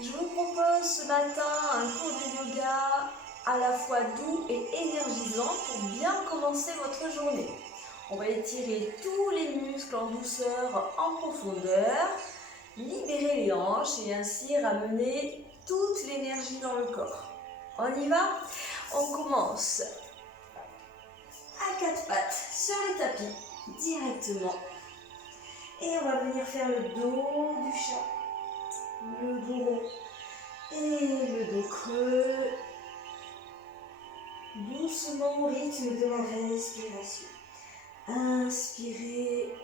Je vous propose ce matin un cours de yoga à la fois doux et énergisant pour bien commencer votre journée. On va étirer tous les muscles en douceur, en profondeur, libérer les hanches et ainsi ramener toute l'énergie dans le corps. On y va? On commence à quatre pattes sur les tapis directement. Et on va venir faire le dos du chat, le dos rond et le dos creux. Doucement au rythme de la respiration. Inspirez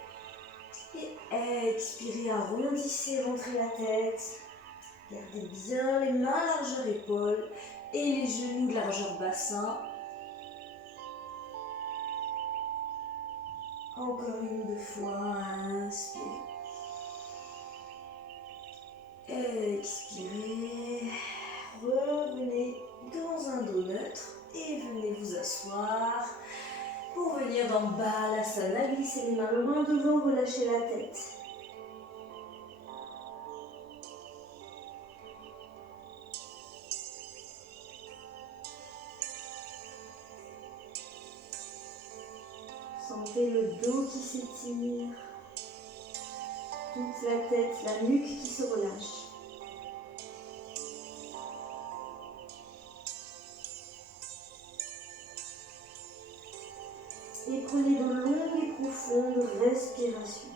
et expirez, arrondissez, rentrez la tête. Gardez bien les mains largeur épaule et les genoux largeur bassin. Encore une ou deux fois, inspirez. Expirez. Revenez dans un dos neutre et venez vous asseoir. Pour venir dans Balasana, glissez les mains loin devant, relâchez la tête. Sentez le dos qui s'étire, toute la tête, la nuque qui se relâche. Et prenez de longues et profondes respirations.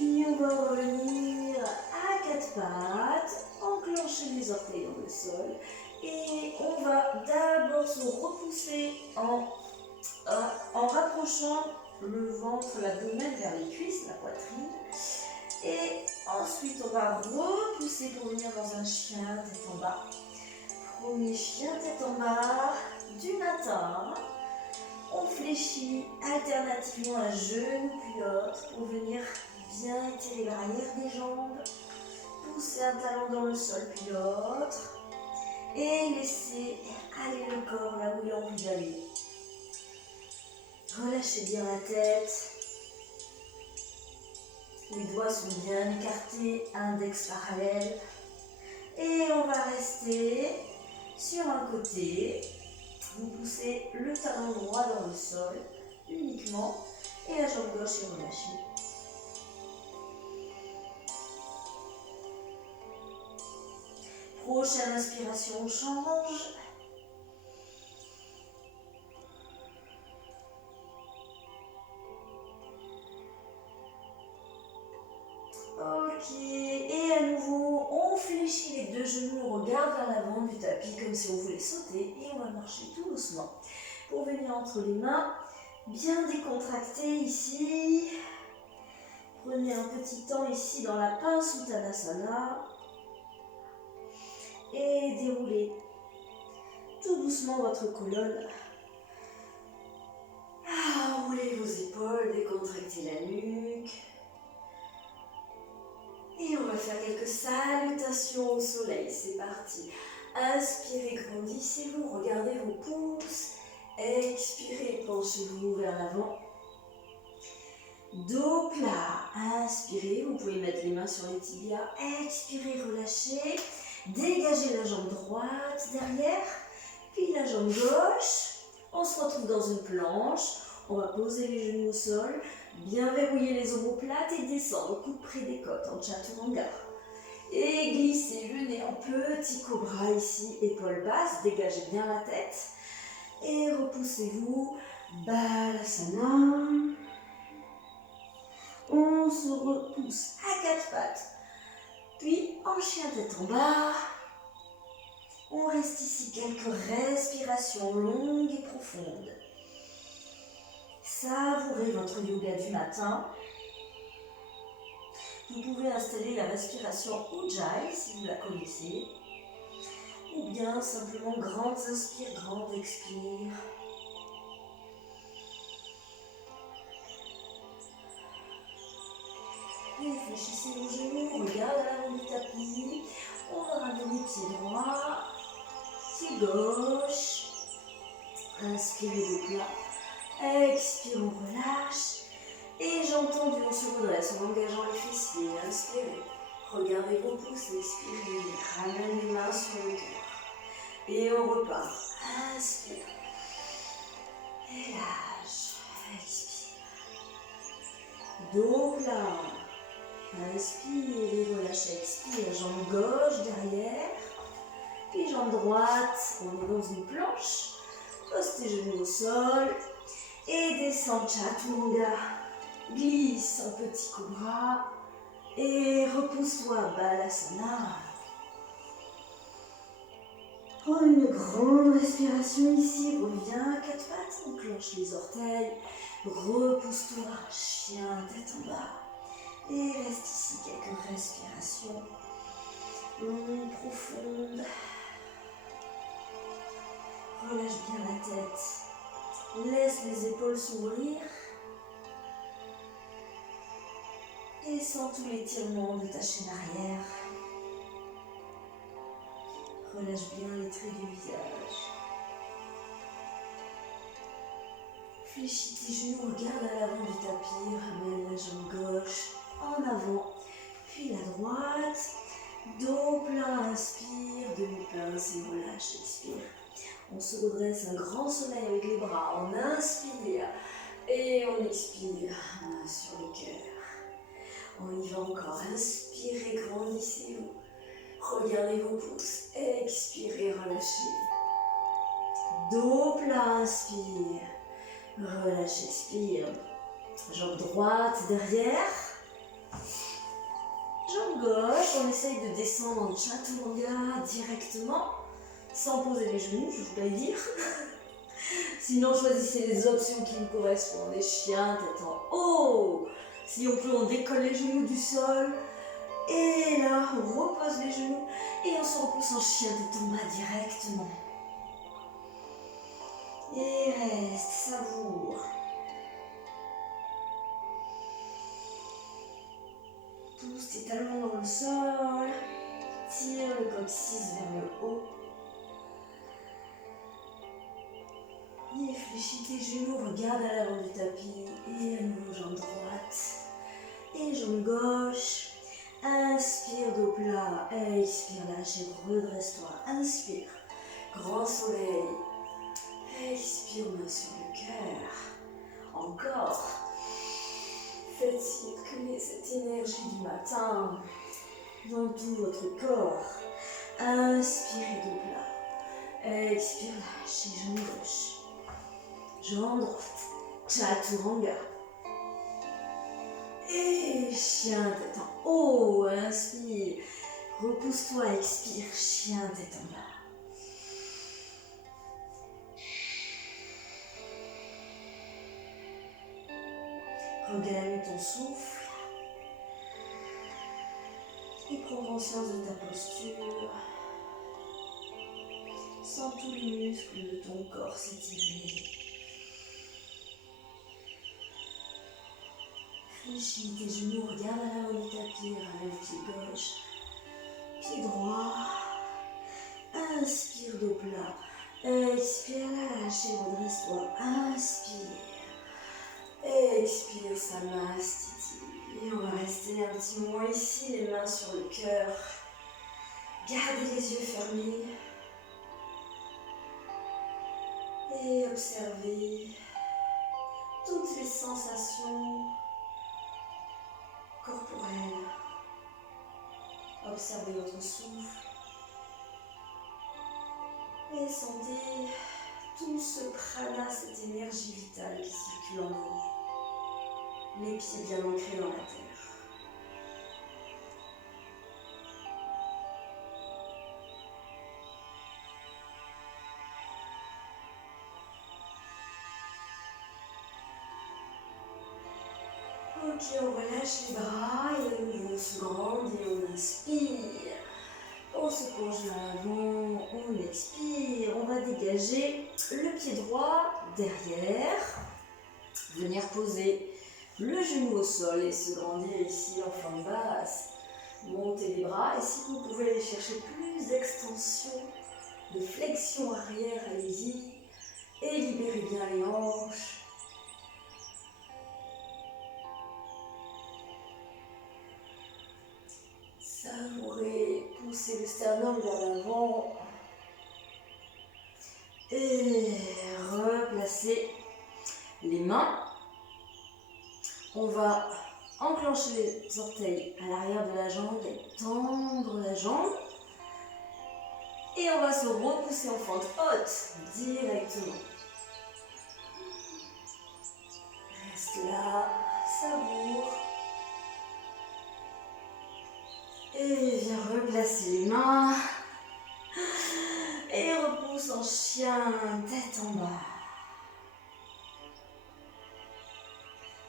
Et on va revenir à quatre pattes, enclencher les orteils dans le sol. Et on va d'abord se repousser en rapprochant le ventre, l'abdomen vers les cuisses, la poitrine. Et ensuite, on va repousser pour venir dans un chien tête en bas. Premier chien tête en bas du matin. On fléchit alternativement un genou puis l'autre pour venir bien étirer l'arrière des jambes. Pousser un talon dans le sol puis l'autre. Et laissez aller le corps là où il a envie d'aller. Relâchez bien la tête. Les doigts sont bien écartés, index parallèle. Et on va rester sur un côté. Vous poussez le talon droit dans le sol uniquement et la jambe gauche est relâchée. Prochaine inspiration, on change. Ok, et à nouveau, on fléchit les deux genoux, on regarde vers l'avant du tapis comme si on voulait sauter et on va marcher tout doucement pour venir entre les mains, bien décontracté ici. Prenez un petit temps ici dans la pince Uttanasana et déroulez tout doucement votre colonne. Roulez vos épaules, décontractez la nuque. Et on va faire quelques salutations au soleil, c'est parti. Inspirez, grandissez-vous, regardez vos pouces. Expirez, penchez-vous vers l'avant. Dos plat, inspirez, vous pouvez mettre les mains sur les tibias. Expirez, relâchez. Dégagez la jambe droite derrière, puis la jambe gauche. On se retrouve dans une planche. On va poser les genoux au sol. Bien verrouiller les omoplates et descendre, coude près des côtes en chaturanga. Et glissez, venez en petit cobra ici, épaules basses, dégagez bien la tête. Et repoussez-vous, Balasana. On se repousse à quatre pattes, puis en chien tête en bas. On reste ici quelques respirations longues et profondes. Savourez votre yoga du matin. Vous pouvez installer la respiration Ujjayi si vous la connaissez. Ou bien simplement grandes inspire, grandes expire. Réfléchissez vos genoux, regardez à l'avant du tapis. On va ramener pied droit, pied gauche. Inspirez le plat. Expire, on relâche. Et j'ai entendu, on se redresse en engageant les fessiers, inspirez. Regardez vos pouces, expirez, ramène les mains sur le cœur. Et on repart. Inspire. Et lâche. Expire. Dos plat. Inspire et relâche. Expire. Jambe gauche derrière. Puis jambe droite. On est dans une planche. Pose tes genoux au sol. Et descends Chaturanga. Glisse en petit cobra. Et repousse-toi Balasana. Prends une grande respiration ici. Reviens à quatre pattes. Enclenche les orteils. Repousse-toi. Chien, tête en bas. Et reste ici quelques respirations longues, profondes. Relâche bien la tête. Laisse les épaules s'ouvrir. Et sens tout l'étirement de ta chaîne arrière. Relâche bien les traits du visage. Fléchis tes genoux, regarde à l'avant du tapis. Ramène la jambe gauche en avant, puis la droite. Dos plat, inspire, demi-pince et relâche, expire. On se redresse, un grand soleil avec les bras. On inspire et on expire. Main sur le cœur. On y va encore. Inspirez, grandissez-vous. Regardez vos pouces. Expirez, relâchez. Dos plat, inspire. Relâche, expire. Jambe droite derrière. Jambe gauche. On essaye de descendre en Chaturanga directement. Sans poser les genoux, je voulais dire. Sinon, choisissez les options qui vous correspondent. Les chiens, tête en haut. Si on peut, on décolle les genoux du sol. Et là, on repose les genoux. Et on se repousse en chien tête en bas directement. Et reste, savoure. Pousse tes talons dans le sol. Tire le coccyx vers le haut. Et fléchis tes genoux, regarde à l'avant du tapis. Et à nouveau jambe droite. Et jambe gauche. Inspire, dos plat. Expire, lâche et redresse-toi. Inspire. Grand soleil. Expire, main sur le cœur. Encore. Faites circuler cette énergie du matin dans tout votre corps. Inspirez, dos plat. Expire, lâchez, jambe gauche. Jambe droite. Chaturanga. Et chien, tête en haut. Inspire. Repousse-toi, expire. Chien, tête en bas. Regagne ton souffle. Et prends conscience de ta posture. Sens tous les muscles de ton corps s'étirer. Fléchis tes genoux, regarde à l'avant du tapis, ramène pied gauche, pied droit. Inspire, dos plat. Expire, lâche et redresse-toi. Inspire. Expire, Samastiti. Et on va rester un petit moment ici, les mains sur le cœur. Gardez les yeux fermés. Et observez toutes les sensations corporelles. Observez votre souffle. Et sentez tout ce prana, cette énergie vitale qui circule en vous. Les pieds bien ancrés dans la terre. Ok, on relâche les bras et à nouveau on se grandit, on inspire. On se penche vers l'avant, on expire. On va dégager le pied droit derrière. Venir poser le genou au sol et se grandir ici en forme basse. Montez les bras et si vous pouvez aller chercher plus d'extension, de flexion arrière, allez-y. Et libérez bien les hanches. pourrez pousser le sternum vers l'avant et replacer les mains. On va enclencher les orteils à l'arrière de la jambe et tendre la jambe. Et on va se repousser en fente haute directement. Reste là, savoure. Et viens replacer les mains. Et repousse en chien, tête en bas.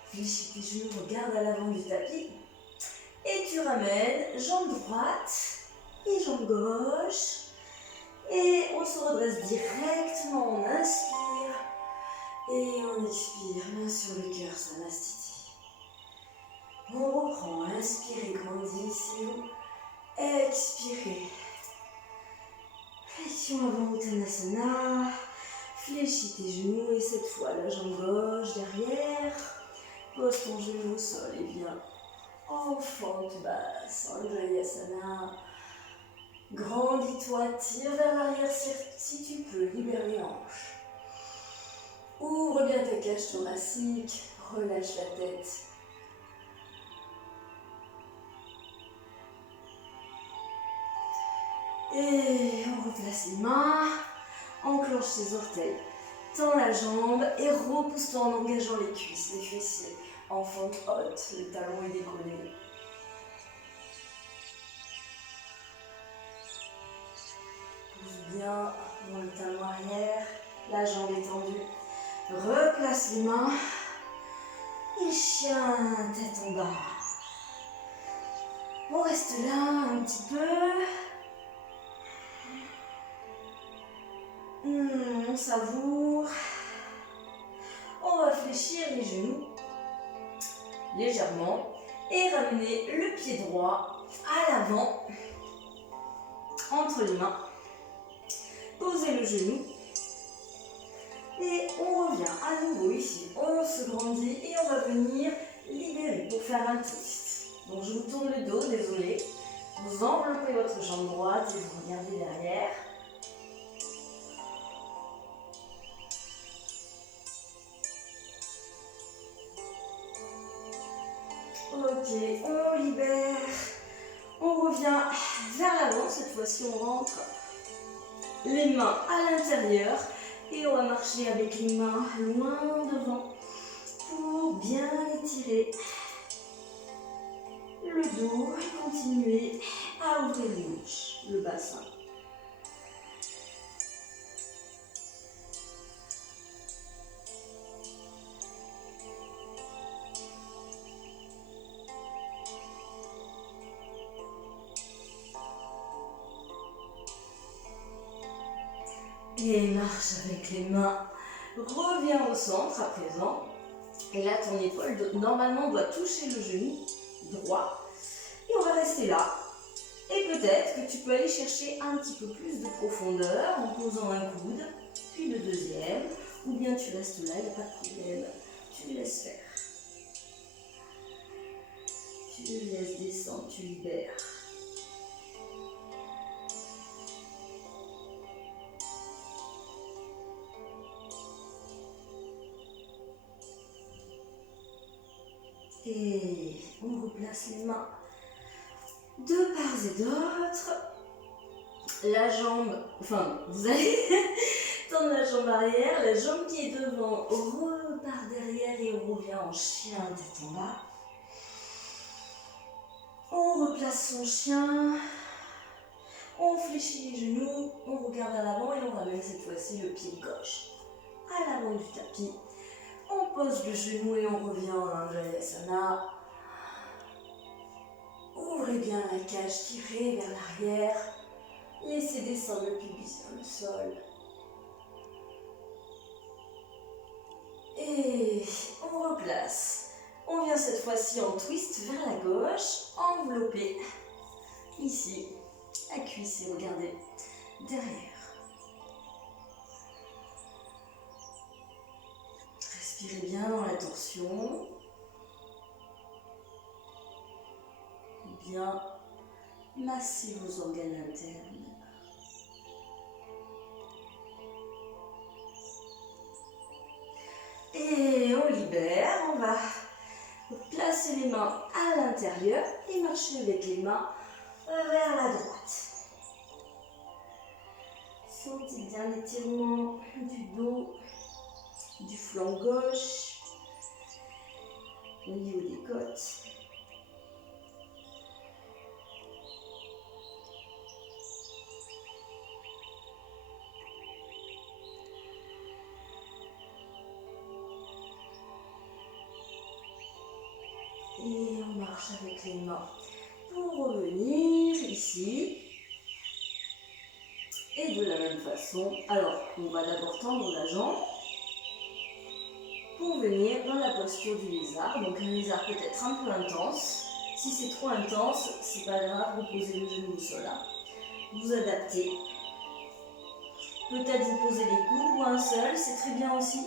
Fléchis tes genoux, regarde à l'avant du tapis. Et tu ramènes jambe droite et jambe gauche. Et on se redresse directement, on inspire. Et on expire, main sur le cœur, Samastiti. On reprend, inspirez, grandissez-vous. Expirez. Flexion avant Uttanasana. Fléchis tes genoux et cette fois la jambe gauche derrière. Pose ton genou au sol et viens en fente basse, Anjayasana. Grandis-toi, tire vers l'arrière si tu peux, libère les hanches. Ouvre bien ta cage thoracique, relâche la tête. Et on replace les mains, enclenche ses orteils, tends la jambe et repousse-toi en engageant les cuisses, les fessiers, en fente haute, le talon est décollé. Pousse bien dans le talon arrière, la jambe est tendue. Replace les mains et chien, tête en bas. On reste là un petit peu. On savoure. On va fléchir les genoux légèrement et ramener le pied droit à l'avant entre les mains. Posez le genou et on revient à nouveau ici. On se grandit et on va venir libérer pour faire un twist. Donc je vous tourne le dos, désolé. Vous enveloppez votre jambe droite et vous regardez derrière. Ok, on libère. On revient vers l'avant. Cette fois-ci, on rentre les mains à l'intérieur. Et on va marcher avec les mains loin devant pour bien étirer le dos et continuer à ouvrir les hanches, le bassin. Et marche avec les mains. Reviens au centre à présent. Et là, ton épaule, normalement, doit toucher le genou droit. Et on va rester là. Et peut-être que tu peux aller chercher un petit peu plus de profondeur en posant un coude, puis le deuxième. Ou bien tu restes là, il n'y a pas de problème. Tu laisses faire. Tu laisses descendre, tu libères. Et on replace les mains de part et d'autre. La jambe, enfin, vous allez tendre la jambe arrière, la jambe qui est devant repart derrière et on revient en chien tête en bas. On replace son chien, on fléchit les genoux, on regarde à l'avant et on ramène cette fois-ci le pied gauche à l'avant du tapis. On pose le genou et on revient en Anjayasana. Ouvrez bien la cage, tirez vers l'arrière. Laissez descendre le pubis vers le sol. Et on replace. On vient cette fois-ci en twist vers la gauche, enveloppé ici, la cuisse et regardez derrière. Respirez bien dans la torsion. Bien Massez vos organes internes. Et on libère, on va placer les mains à l'intérieur et marcher avec les mains vers la droite. Sentez bien l'étirement du dos, du flanc gauche, au niveau des côtes. Et on marche avec les mains pour revenir ici. Et de la même façon, alors on va d'abord tendre la jambe pour venir dans la posture du lézard. Donc un lézard peut être un peu intense. Si c'est trop intense, c'est pas grave, vous posez le genou au sol. Vous adaptez. Peut-être vous posez les coudes ou un seul, c'est très bien aussi.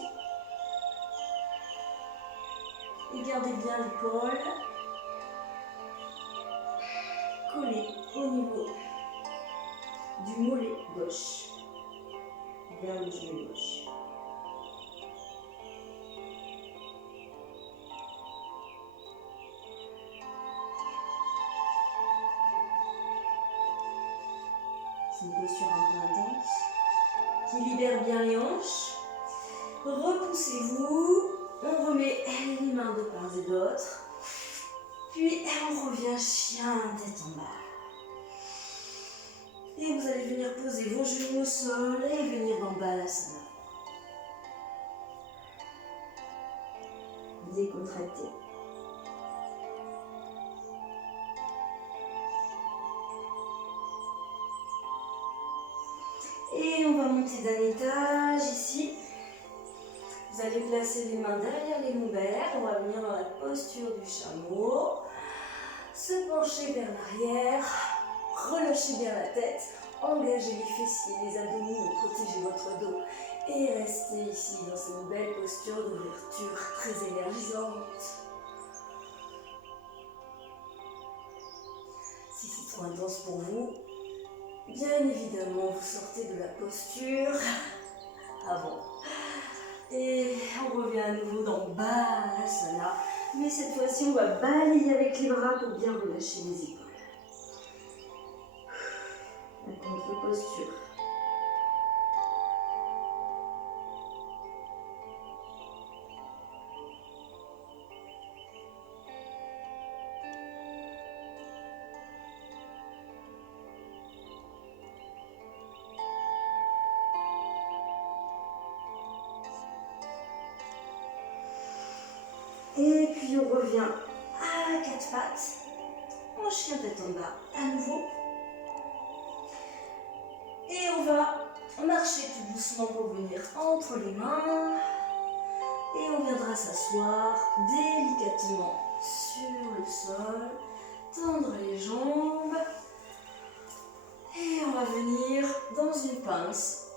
Et gardez bien l'épaule collée au niveau du mollet gauche vers le genou gauche. C'est une posture un peu intense qui libère bien les hanches. Repoussez-vous. On remet les mains de part et d'autre. Puis on revient chien tête en bas. Et vous allez venir poser vos genoux au sol et venir dans Balasana. Décontractez. Et on va monter d'un étage ici. Vous allez placer les mains derrière les lombaires. On va venir dans la posture du chameau. Se pencher vers l'arrière. Relâchez bien la tête. Engagez les fessiers, les abdominaux, protégez votre dos. Et restez ici dans cette belle posture d'ouverture très énergisante. Si c'est trop intense pour vous, bien évidemment, vous sortez de la posture avant. Et on revient à nouveau dans Balasana. Mais cette fois-ci, on va balayer avec les bras pour bien relâcher les épaules. La contre-posture. Et puis on revient à quatre pattes, en chien tête en bas à nouveau. Et on va marcher tout doucement pour venir entre les mains. Et on viendra s'asseoir délicatement sur le sol, tendre les jambes. Et on va venir dans une pince.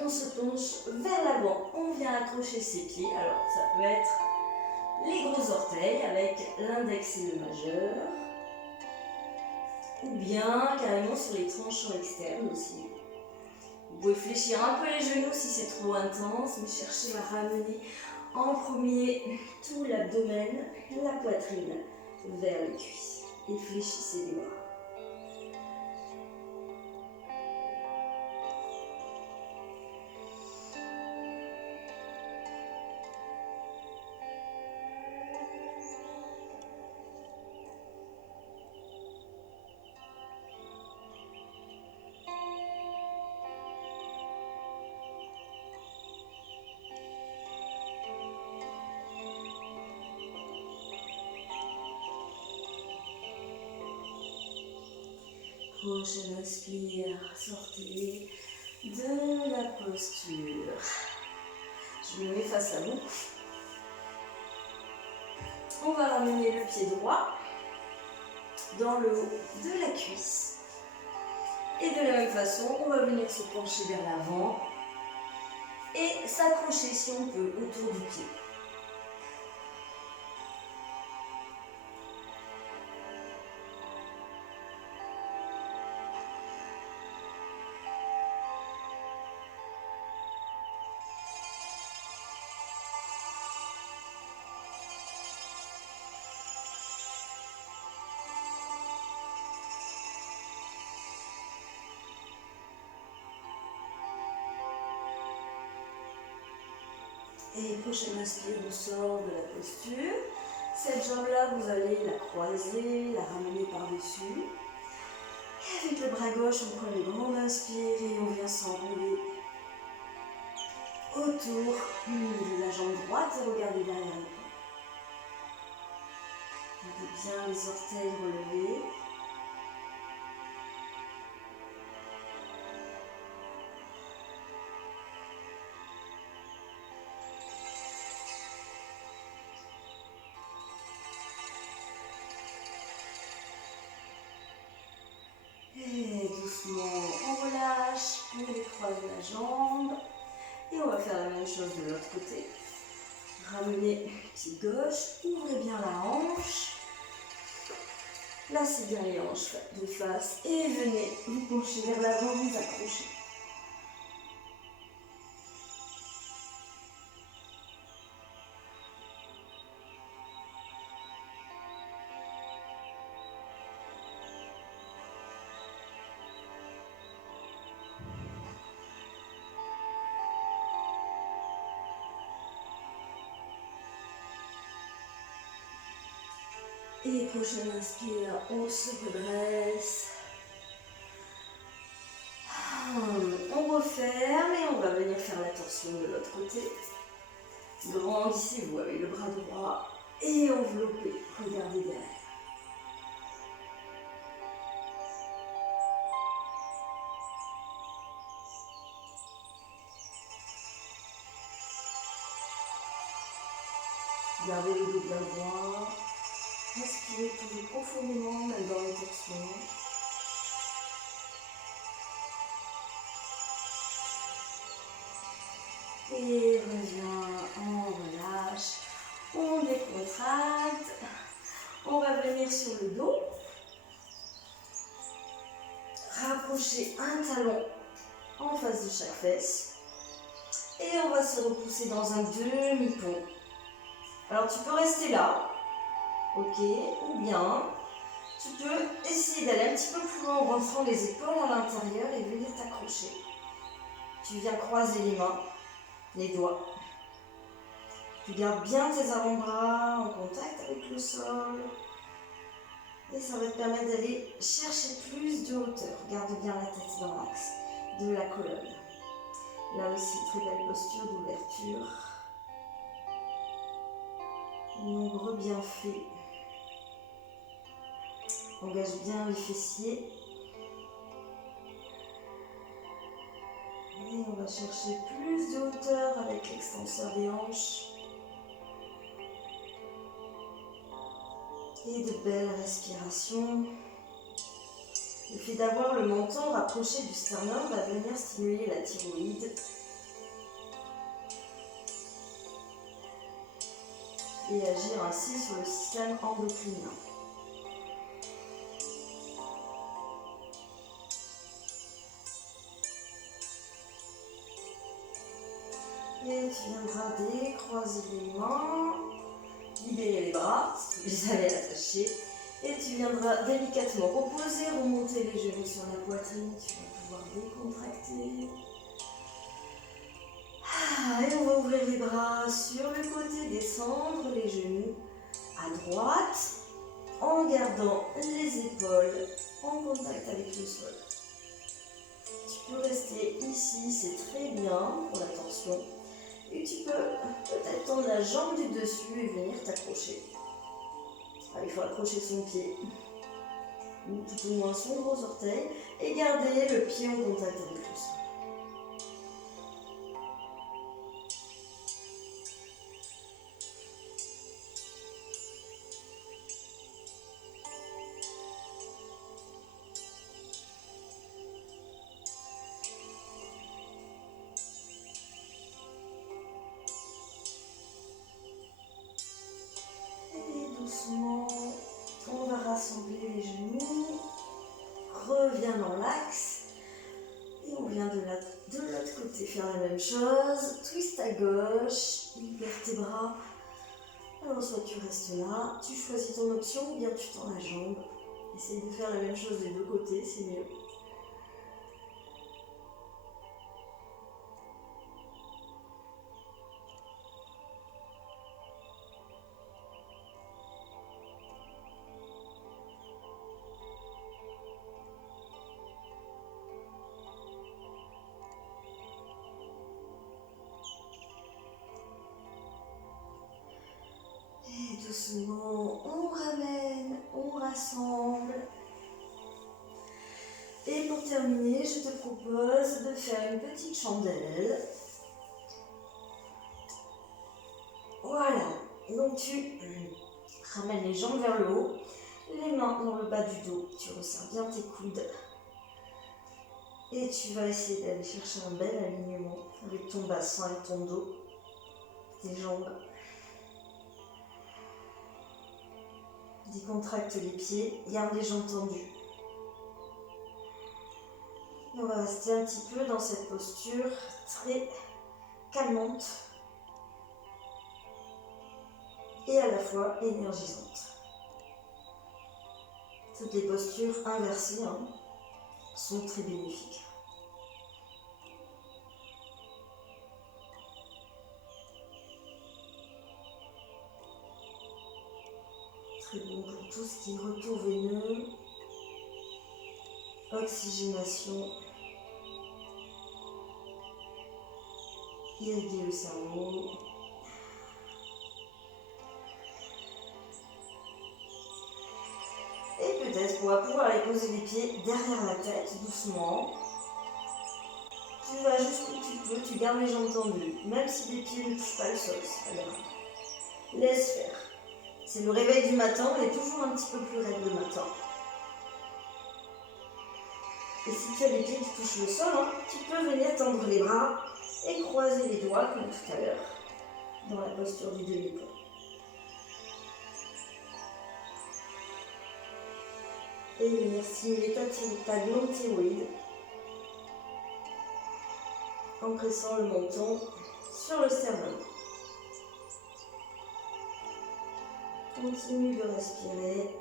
On se penche vers l'avant, on vient accrocher ses pieds. Alors ça peut être les gros orteils avec l'index et le majeur, ou bien carrément sur les tranchants externes aussi. Vous pouvez fléchir un peu les genoux si c'est trop intense, mais cherchez à ramener en premier tout l'abdomen, la poitrine vers les cuisses et fléchissez les bras. Prochaine inspire, sortez de la posture. Je me mets face à vous. On va ramener le pied droit dans le haut de la cuisse. Et de la même façon, on va venir se pencher vers l'avant et s'accrocher si on peut autour du pied. Et prochaine inspire, on sort de la posture. Cette jambe-là, vous allez la croiser, la ramener par-dessus. Et avec le bras gauche, on prend une grande inspire et on vient s'enrouler autour de la jambe droite et regardez derrière le cou. Gardez bien les orteils relevés. Et doucement, on relâche, on décroise la jambe. Et on va faire la même chose de l'autre côté. Ramenez pied gauche, ouvrez bien la hanche. Placez bien les hanches de face et venez vous pencher vers l'avant, vous accrochez. Et prochaine inspire, on se redresse. On referme et on va venir faire la torsion de l'autre côté. Grandissez-vous avec le bras droit et enveloppez. Regardez derrière. Gardez le dos bien droit. Respirez toujours profondément, même dans les torsions. Et reviens, on relâche, on décontracte. On va venir sur le dos. Rapprocher un talon en face de chaque fesse. Et on va se repousser dans un demi-pont. Alors tu peux rester là. Ok, ou bien tu peux essayer d'aller un petit peu plus loin en rentrant les épaules à l'intérieur et venir t'accrocher. Tu viens croiser les mains, les doigts. Tu gardes bien tes avant-bras en contact avec le sol. Et ça va te permettre d'aller chercher plus de hauteur. Garde bien la tête dans l'axe de la colonne. Là aussi, très belle posture d'ouverture. Nombre bien fait. Engage bien les fessiers. Et on va chercher plus de hauteur avec l'extenseur des hanches. Et de belles respirations. Le fait d'avoir le menton rapproché du sternum va venir stimuler la thyroïde. Et agir ainsi sur le système endocrinien. Et tu viendras décroiser les mains, libérer les bras, si tu les avais attachés. Et tu viendras délicatement reposer, remonter les genoux sur la poitrine. Tu vas pouvoir décontracter. Et on va ouvrir les bras sur le côté, descendre les genoux à droite, en gardant les épaules en contact avec le sol. Tu peux rester ici, c'est très bien pour la torsion. Et tu peux peut-être tendre la jambe du dessus et venir t'accrocher. Il faut accrocher son pied, ou tout au moins son gros orteil, et garder le pied en contact avec le sol. Doucement, on va rassembler les genoux, reviens dans l'axe et on vient de l'autre côté faire la même chose, twist à gauche, libère tes bras, alors soit tu restes là, tu choisis ton option ou bien tu tends la jambe, essaye de faire la même chose des deux côtés, c'est mieux. doucement, on ramène, on rassemble. Et pour terminer, je te propose de faire une petite chandelle. Voilà, donc tu ramènes les jambes vers le haut, les mains dans le bas du dos, tu resserres bien tes coudes. Et tu vas essayer d'aller chercher un bel alignement avec ton bassin et ton dos, tes jambes. Décontracte les pieds, garde les jambes tendues. Et on va rester un petit peu dans cette posture très calmante et à la fois énergisante. Toutes les postures inversées sont très bénéfiques. Très bon pour tout ce qui est retour veineux, oxygénation, irriguer le cerveau. Et peut-être qu'on va pouvoir aller poser les pieds derrière la tête, doucement. Tu vas jusqu'où tu peux, tu gardes les jambes tendues, même si les pieds ne touchent pas le sol, c'est pas grave. Laisse faire. C'est le réveil du matin, on est toujours un petit peu plus raide le matin. Et si tu as les pieds qui touchent le sol, tu peux venir tendre les bras et croiser les doigts comme tout à l'heure, dans la posture du demi-pont. Et venir stimuler ta glande thyroïde en pressant le menton sur le sternum. Continue de respirer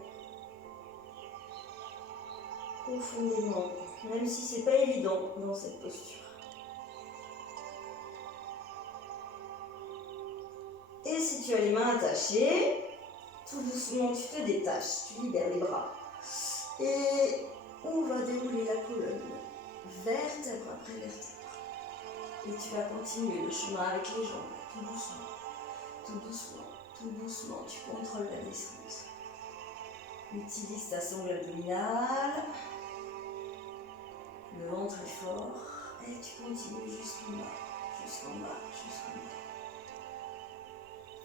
profondément, même si c'est pas évident dans cette posture. Et si tu as les mains attachées, tout doucement tu te détaches, tu libères les bras. Et on va dérouler la colonne, vertèbre après vertèbre. Et tu vas continuer le chemin avec les jambes, tout doucement, tout doucement, tout doucement. Tu contrôles la descente. Utilise ta sangle abdominale. Le ventre est fort. Et tu continues jusqu'en bas, jusqu'en bas, jusqu'en bas.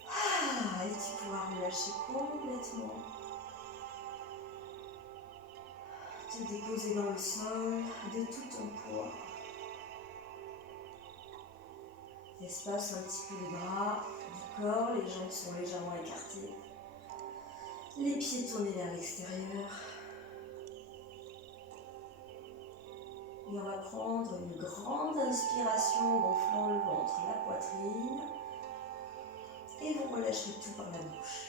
Ah, et tu pourras relâcher complètement. Te déposer dans le sol de tout ton poids. Espace un petit peu les bras du corps, les jambes sont légèrement écartées. Les pieds tournés vers l'extérieur. Et on va prendre une grande inspiration, gonflant le ventre, la poitrine. Et vous relâchez tout par la bouche.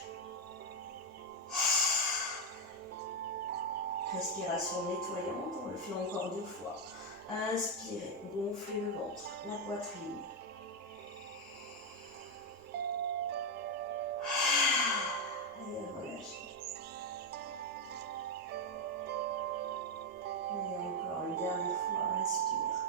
Respiration nettoyante, on le fait encore 2 fois. Inspirez, gonflez le ventre, la poitrine. Et relâchez. Et encore une dernière fois, inspire.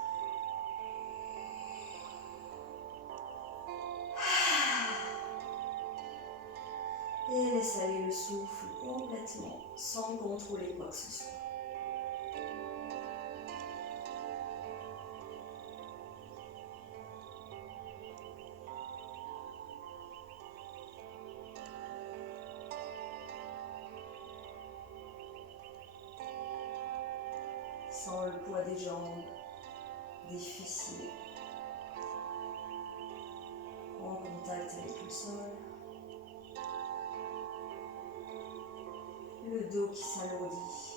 Et laisse aller le souffle complètement, sans contrôler quoi que ce soit. Sans le poids des jambes, des fessiers, en contact avec le sol. Le dos qui s'alourdit.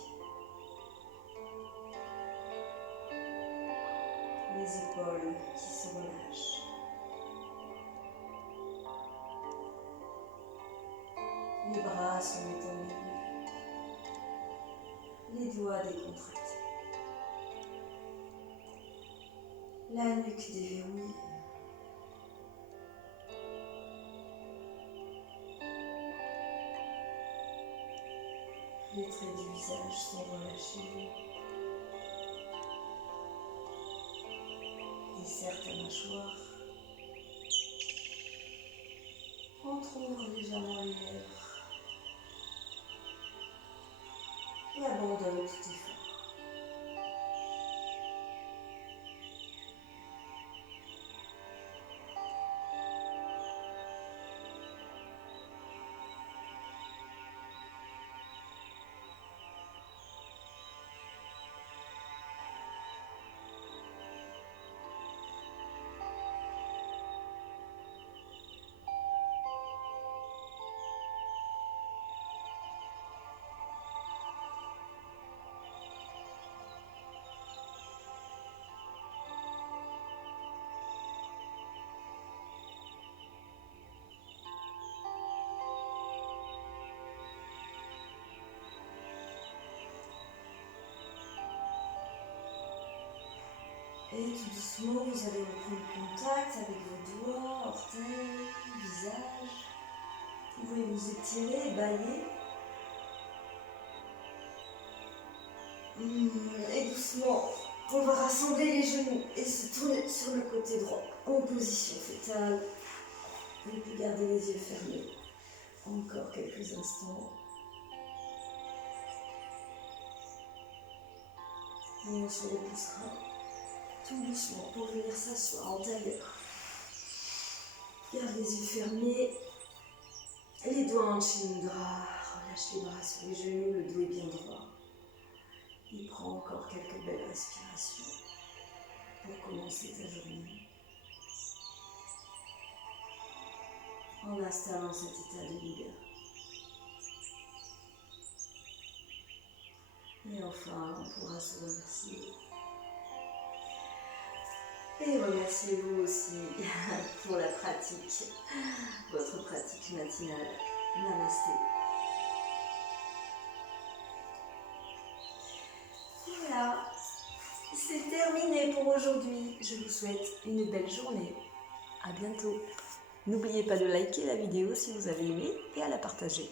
Les épaules qui se relâchent. Les bras sont détendus. Les doigts décontractés. La nuque déverrouillée. Les traits du visage sont relâchés. Desserre ta mâchoire. Entrouvre légèrement les lèvres. et abandonne tout effort. Et tout doucement, vous allez reprendre contact avec vos doigts, orteils, visage. Vous pouvez vous étirer, bâiller. Et doucement, on va rassembler les genoux et se tourner sur le côté droit en position fétale. Vous pouvez garder les yeux fermés encore quelques instants. Et on se repoussera tout doucement pour venir s'asseoir en tailleur. Garde les yeux fermés, les doigts en chin mudra. Relâche les bras sur les genoux, le dos est bien droit. Et prends encore quelques belles respirations pour commencer ta journée. En installant cet état de leader. Et enfin, on pourra se remercier. Et remerciez-vous aussi pour la pratique, votre pratique matinale. Namasté. Voilà, c'est terminé pour aujourd'hui. Je vous souhaite une belle journée. À bientôt. N'oubliez pas de liker la vidéo si vous avez aimé et à la partager.